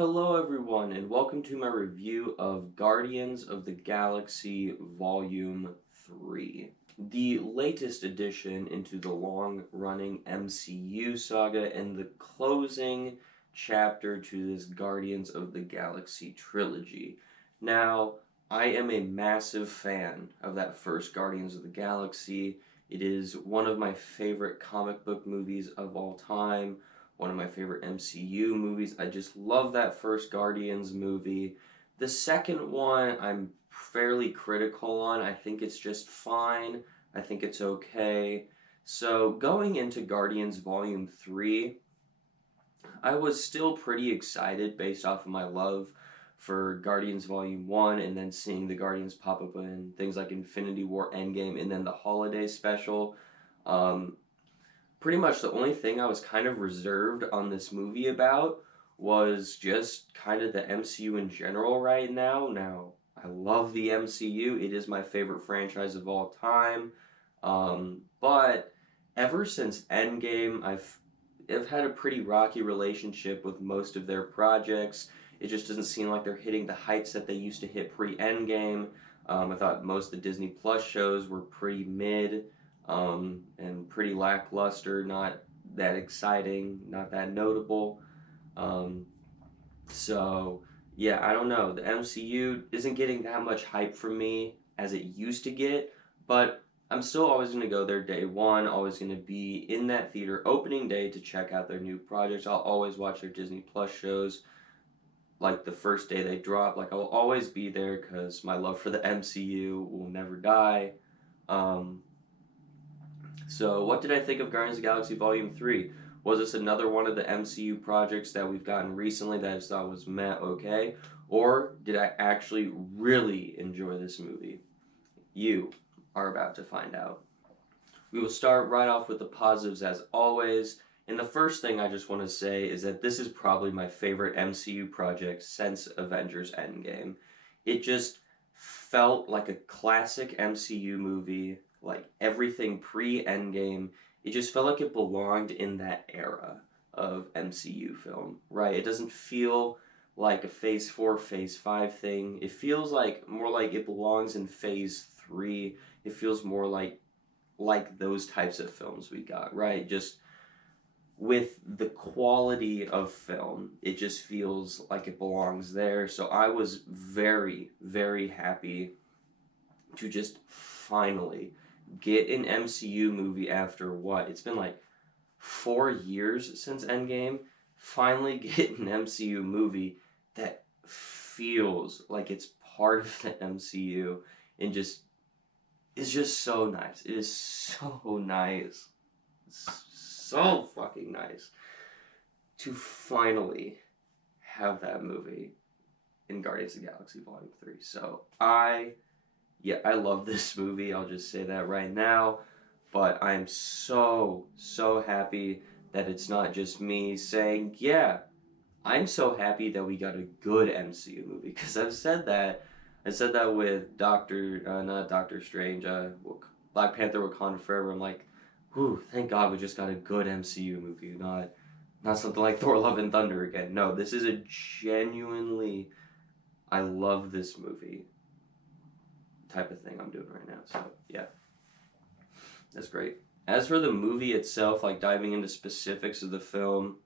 Hello everyone, and welcome to my review of Guardians of the Galaxy Volume 3, the latest addition into the long-running MCU saga and the closing chapter to this Guardians of the Galaxy trilogy. Now, I am a massive fan of that first Guardians of the Galaxy. It is one of my favorite comic book movies of all time, one of my favorite MCU movies. I just love that first Guardians movie. The second one, I'm fairly critical on. I think it's just fine. I think it's okay. So, going into Guardians Volume 3, I was still pretty excited based off of my love for Guardians Volume 1 and then seeing the Guardians pop up in things like Infinity War Endgame and then the holiday special. Um, Pretty much the only thing I was kind of reserved on this movie about was just kind of the MCU in general right now. Now, I love the MCU. It is my favorite franchise of all time. But ever since Endgame, I've had a pretty rocky relationship with most of their projects. It just doesn't seem like they're hitting the heights that they used to hit pre-Endgame. I thought most of the Disney Plus shows were pretty mid and pretty lackluster, not that exciting, not that notable. Um, so, yeah, I don't know. The MCU isn't getting that much hype from me as it used to get, but I'm still always going to go there day one, always going to be in that theater opening day to check out their new projects. I'll always watch their Disney Plus shows like the first day they drop. Like, I'll always be there because my love for the MCU will never die. Um, so, what did I think of Guardians of the Galaxy Volume 3? Was this another one of the MCU projects that we've gotten recently that I just thought was meh okay? Or did I actually really enjoy this movie? You are about to find out. We will start right off with the positives as always. And the first thing I just want to say is that this is probably my favorite MCU project since Avengers Endgame. It just felt like a classic MCU movie, like everything pre Endgame. It just felt like it belonged in that era of MCU film, right? It doesn't feel like a Phase 4, Phase 5 thing. It feels like more like it belongs in Phase 3. It feels more like those types of films we got, right? Just with the quality of film, it just feels like it belongs there. So I was very, very happy to just finally get an MCU movie after what? It's been like 4 years since Endgame. Finally get an MCU movie that feels like it's part of the MCU and just is just so nice. It is so nice. It's so fucking nice to finally have that movie in Guardians of the Galaxy Volume 3. So I love this movie. I'll just say that right now. But I'm so, so happy that it's not just me saying, yeah, I'm so happy that we got a good MCU movie. Because I've said that. I said that with not Doctor Strange, Black Panther Wakanda Forever. I'm like, whew, thank God we just got a good MCU movie, not something like Thor Love and Thunder again. No, this is a genuinely, I love this movie type of thing I'm doing right now. So, yeah, that's great. As for the movie itself, like diving into specifics of the film,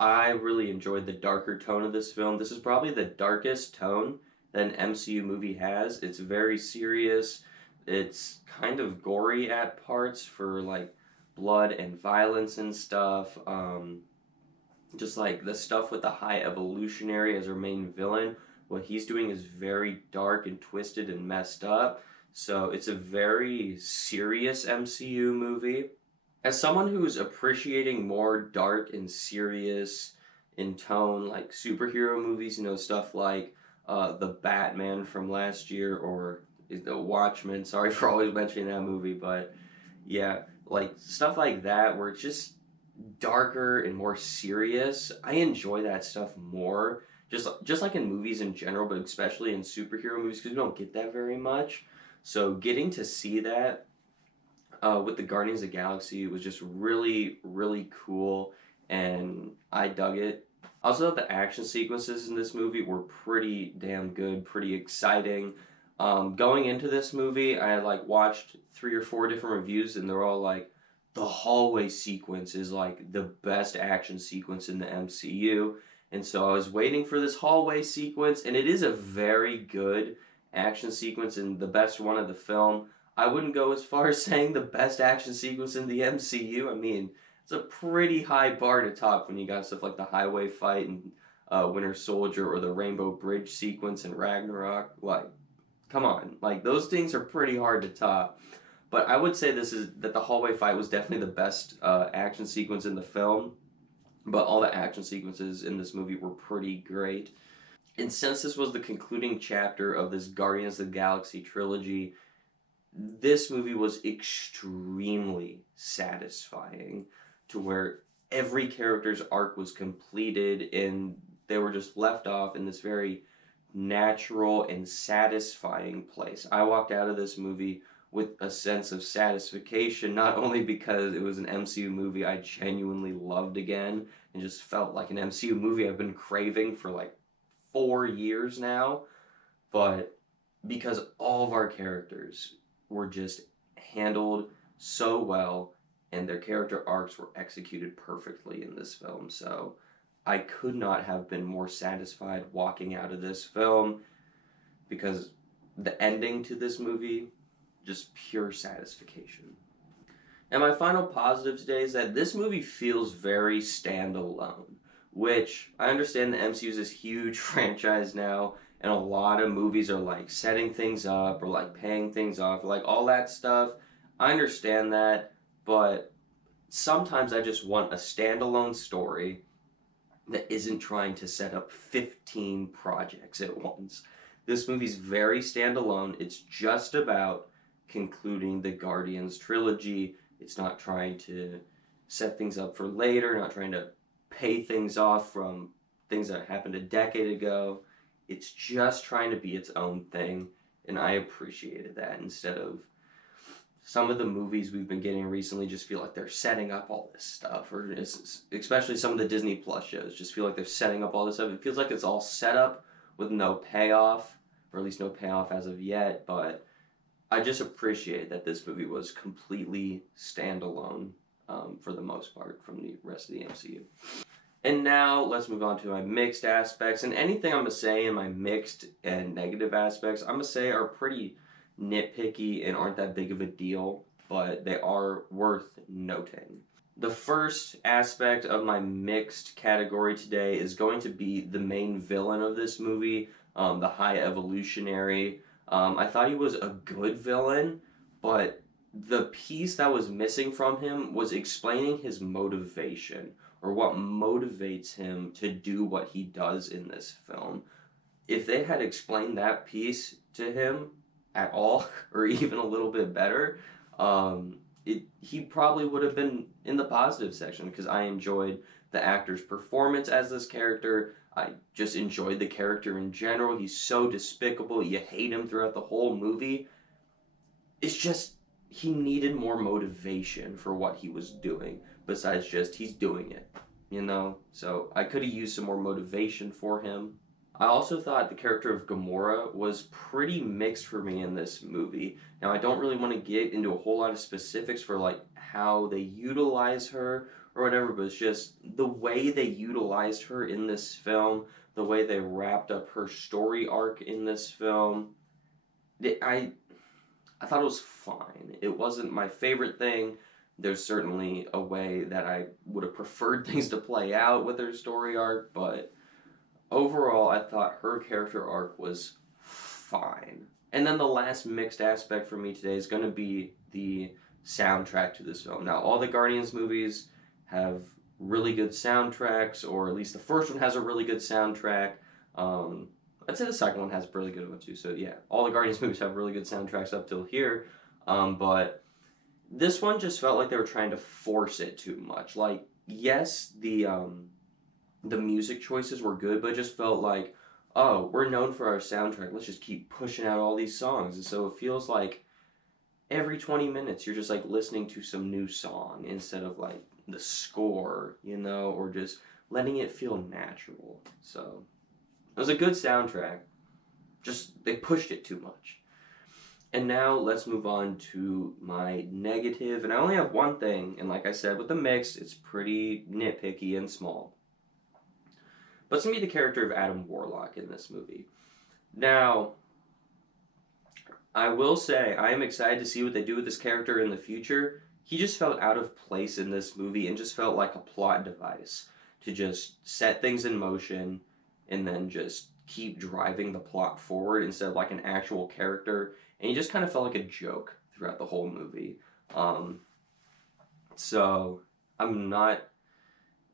I really enjoyed the darker tone of this film. This is probably the darkest tone that an MCU movie has. It's very serious. It's kind of gory at parts for like blood and violence and stuff. Just like the stuff with the High Evolutionary as our main villain, what he's doing is very dark and twisted and messed up. So it's a very serious MCU movie. As someone who's appreciating more dark and serious in tone, like superhero movies, stuff like The Batman from last year or The Watchmen. Sorry for always mentioning that movie, but yeah, like stuff like that where it's just darker and more serious. I enjoy that stuff more. Just like in movies in general, but especially in superhero movies because we don't get that very much. So getting to see that with the Guardians of the Galaxy was just really, really cool, and I dug it. I also thought the action sequences in this movie were pretty damn good, pretty exciting. Going into this movie, I had like watched 3 or 4 different reviews, and they're all like, the hallway sequence is like the best action sequence in the MCU. And so I was waiting for this hallway sequence, and it is a very good action sequence and the best one of the film. I wouldn't go as far as saying the best action sequence in the MCU. I mean, it's a pretty high bar to top when you got stuff like the highway fight and Winter Soldier or the Rainbow Bridge sequence in Ragnarok. Like, come on, like those things are pretty hard to top. But I would say that the hallway fight was definitely the best action sequence in the film. But all the action sequences in this movie were pretty great. And since this was the concluding chapter of this Guardians of the Galaxy trilogy, this movie was extremely satisfying to where every character's arc was completed and they were just left off in this very natural and satisfying place. I walked out of this movie with a sense of satisfaction, not only because it was an MCU movie I genuinely loved again and just felt like an MCU movie I've been craving for like 4 years now, but because all of our characters were just handled so well and their character arcs were executed perfectly in this film. So I could not have been more satisfied walking out of this film because the ending to this movie, just pure satisfaction. And my final positive today is that this movie feels very standalone, which I understand the MCU is this huge franchise now, and a lot of movies are like setting things up or like paying things off, like all that stuff. I understand that, but sometimes I just want a standalone story that isn't trying to set up 15 projects at once. This movie's very standalone. It's just about concluding the Guardians trilogy. It's not trying to set things up for later, not trying to pay things off from things that happened a decade ago. It's just trying to be its own thing, and I appreciated that instead of some of the movies we've been getting recently just feel like they're setting up all this stuff, or especially some of the Disney Plus shows just feel like they're setting up all this stuff. It feels like it's all set up with no payoff, or at least no payoff as of yet, but I just appreciate that this movie was completely standalone for the most part from the rest of the MCU. And now let's move on to my mixed aspects. And anything I'm going to say in my mixed and negative aspects, I'm going to say are pretty nitpicky and aren't that big of a deal, but they are worth noting. The first aspect of my mixed category today is going to be the main villain of this movie, the High Evolutionary. I thought he was a good villain, but the piece that was missing from him was explaining his motivation or what motivates him to do what he does in this film. If they had explained that piece to him at all, or even a little bit better, he probably would have been in the positive section because I enjoyed the actor's performance as this character. I just enjoyed the character in general. He's so despicable. You hate him throughout the whole movie. It's just he needed more motivation for what he was doing besides just he's doing it, you know? So I could have used some more motivation for him. I also thought the character of Gamora was pretty mixed for me in this movie. Now, I don't really want to get into a whole lot of specifics for like how they utilize her or whatever, but it's just the way they utilized her in this film, the way they wrapped up her story arc in this film. I thought it was fine. It wasn't my favorite thing. There's certainly a way that I would have preferred things to play out with her story arc, but overall, I thought her character arc was fine. And then the last mixed aspect for me today is going to be the soundtrack to this film. Now, all the Guardians movies have really good soundtracks, or at least the first one has a really good soundtrack. I'd say the second one has a really good one too. So yeah, all the Guardians movies have really good soundtracks up till here. But this one just felt like they were trying to force it too much. Like, yes, the music choices were good, but it just felt like, oh, we're known for our soundtrack. Let's just keep pushing out all these songs. And so it feels like every 20 minutes you're just like listening to some new song instead of like the score, you know, or just letting it feel natural. So it was a good soundtrack. Just they pushed it too much. And now let's move on to my negative. And I only have one thing, and like I said, with the mix, it's pretty nitpicky and small. But it's gonna be the character of Adam Warlock in this movie. Now, I will say I am excited to see what they do with this character in the future. He just felt out of place in this movie and just felt like a plot device to just set things in motion and then just keep driving the plot forward instead of like an actual character. And he just kind of felt like a joke throughout the whole movie. Um, so I'm not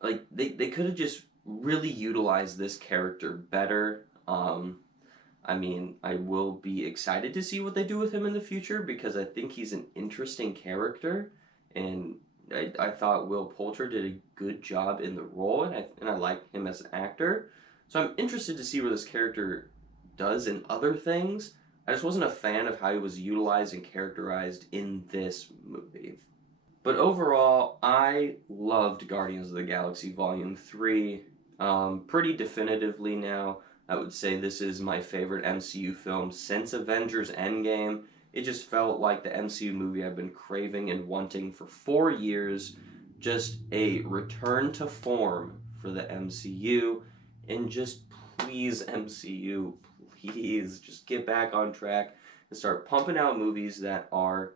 like they could have just really utilized this character better. I mean, I will be excited to see what they do with him in the future because I think he's an interesting character, and I thought Will Poulter did a good job in the role, and I like him as an actor. So I'm interested to see where this character does in other things. I just wasn't a fan of how he was utilized and characterized in this movie. But overall, I loved Guardians of the Galaxy Volume 3 pretty definitively now. I would say this is my favorite MCU film since Avengers Endgame. It just felt like the MCU movie I've been craving and wanting for 4 years. Just a return to form for the MCU. And just please, MCU, please just get back on track and start pumping out movies that are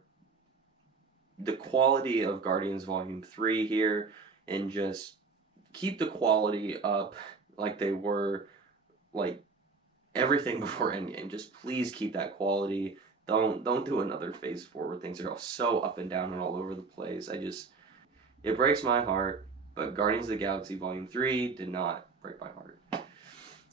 the quality of Guardians Volume 3 here and just keep the quality up like they were like everything before Endgame. Just please keep that quality. Don't do another Phase 4 where things are all so up and down and all over the place. It breaks my heart, but Guardians of the Galaxy Volume 3 did not break my heart.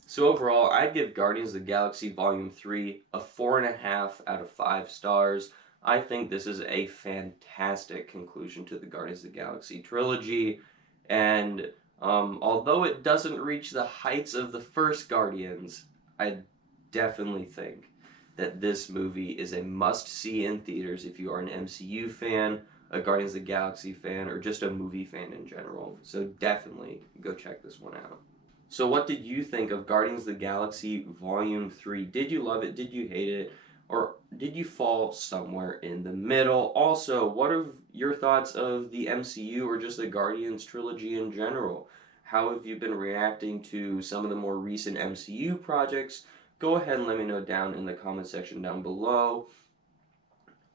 So overall, I'd give Guardians of the Galaxy Volume 3 a 4.5 out of 5 stars. I think this is a fantastic conclusion to the Guardians of the Galaxy trilogy, and although it doesn't reach the heights of the first Guardians, I definitely think that this movie is a must-see in theaters if you are an MCU fan, a Guardians of the Galaxy fan, or just a movie fan in general. So definitely go check this one out. So what did you think of Guardians of the Galaxy Volume 3? Did you love it? Did you hate it? Or did you fall somewhere in the middle? Also, what are your thoughts of the MCU or just the Guardians trilogy in general? How have you been reacting to some of the more recent MCU projects? Go ahead and let me know down in the comment section down below.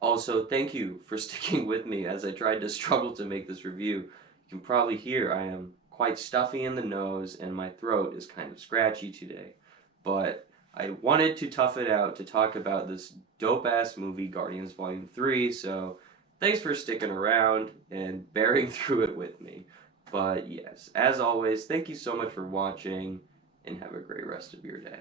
Also, thank you for sticking with me as I tried to struggle to make this review. You can probably hear I am quite stuffy in the nose and my throat is kind of scratchy today. But I wanted to tough it out to talk about this dope-ass movie, Guardians Volume 3, so thanks for sticking around and bearing through it with me. But yes, as always, thank you so much for watching, and have a great rest of your day.